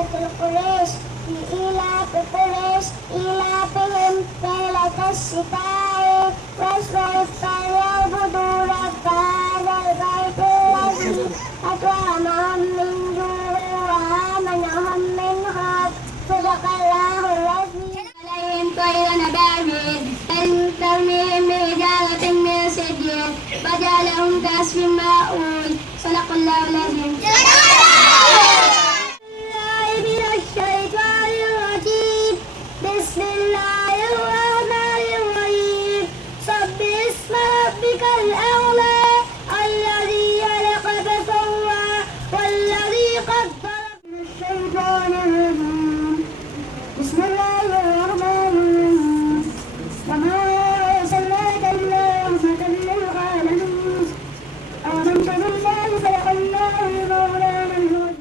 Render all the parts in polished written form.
إيلاف قريش لإيلاف قريش إيلافهم ليلة الشتاء والصيف فليعبدوا رب هذا البيت الذي أطعمهم من جوع وآمنهم من خوف صدق الله العظيم. عليهم طير أبابيل ترميهم بحجارة من سجيل فجعلهم كعصف مأكول صدق الله العظيم. بسم الله الرحمن الرحيم سبح اسم ربك الأعلى الذي خلق فسوى والذي قدر. من الشيطان الرجيم بسم الله الرحمن الرحيم وما أرسلناك إلا رحمة للعالمين آمنت بالله صدق الله مولانا العظيم.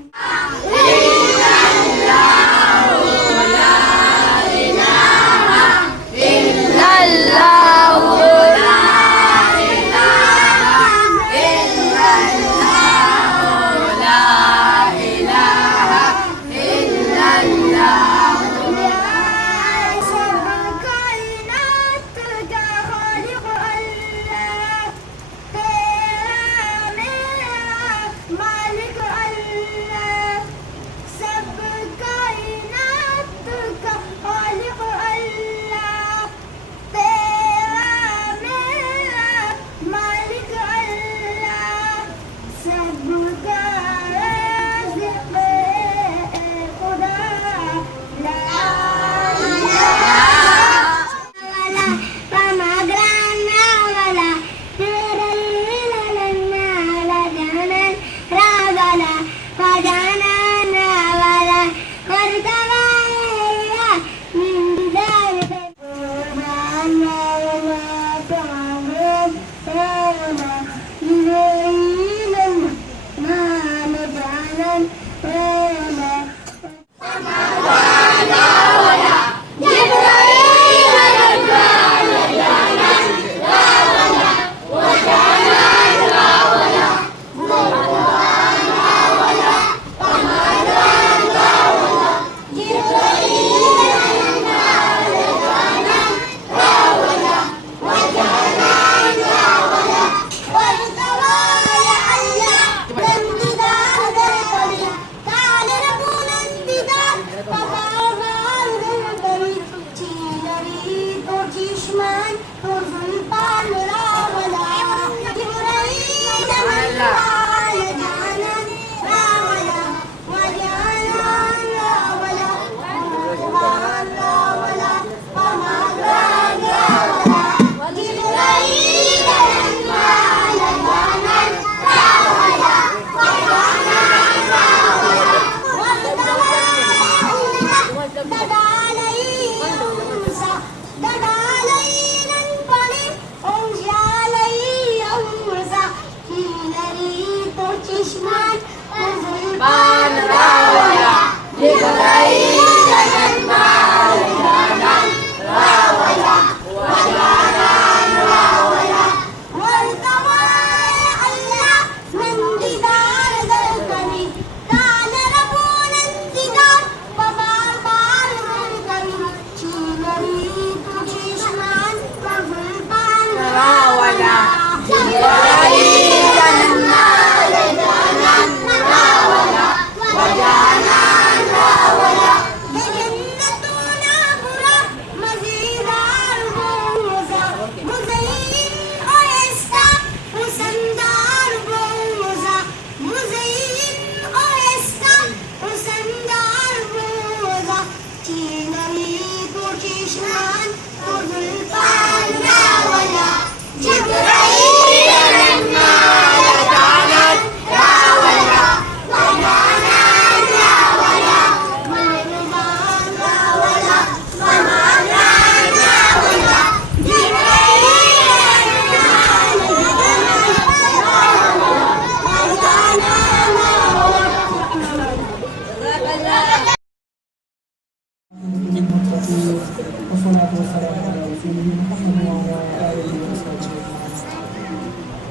والصلاة والسلام على رسوله محمد وعلى آله وصحبه.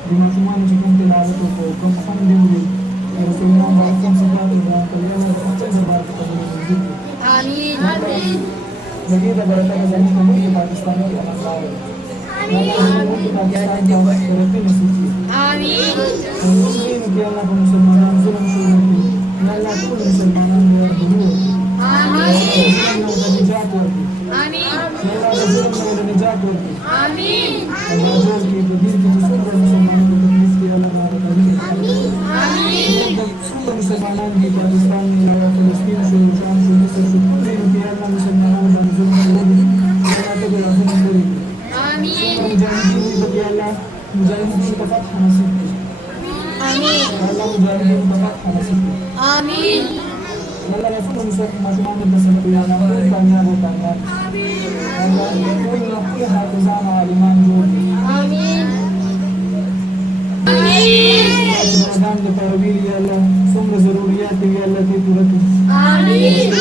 Dengan semua mencukupi tilawat itu, kemudian Rasulullah SAW berkata, "Kalian harus berbahagia." Naging barata ka dyan kung hindi Pakistan ko ang tao. Naging Pakistan ko ang Philippine City. Amin. Ang Muslim kaya Allah kung musulmanan silang sulat ko. Nala ko musulmanan mo ang dulu. Amin. Silang na ulanijat ko. Amin. Nala ko silang na ulanijat ko. Amin. Ang rajos ki din ki sunna musulmanan ko din ki Allah barakali. Amin. Sunna musulmanan di Pakistan ni Palestina shuru sham shuru misr shuru din ki Allah musulmanan ko musulmanan ko. Allah ko rahmat kari. Amin. Mujahidin bagi Allah mujahidin ka fatha nasib. Amin. Allah mujahidin ka fatha nasib. Amin. Allah Rasul musuh masing-masing bersama yang tanya bertanya. Allah punya pihak bersama liman juri. Amin. Amin. Ramadan के परवीर या अल्लाह सुम्र ज़रूरियात या अल्लाह की पूरा की Amin.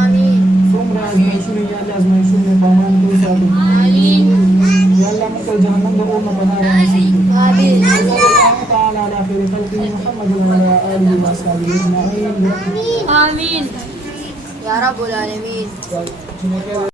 Amin. सुम्र आज़माइशों या अल्लाह आज़माइशों में पामान को साथ Amin. या अल्लाह मुझे जहन्नम से ओर न बना रहा है Amin. Allah Taala ala khiri khalqi Muhammad wa ala alihi wa sahbihi ajma'in. Amin. Ya Rabbul Alamin.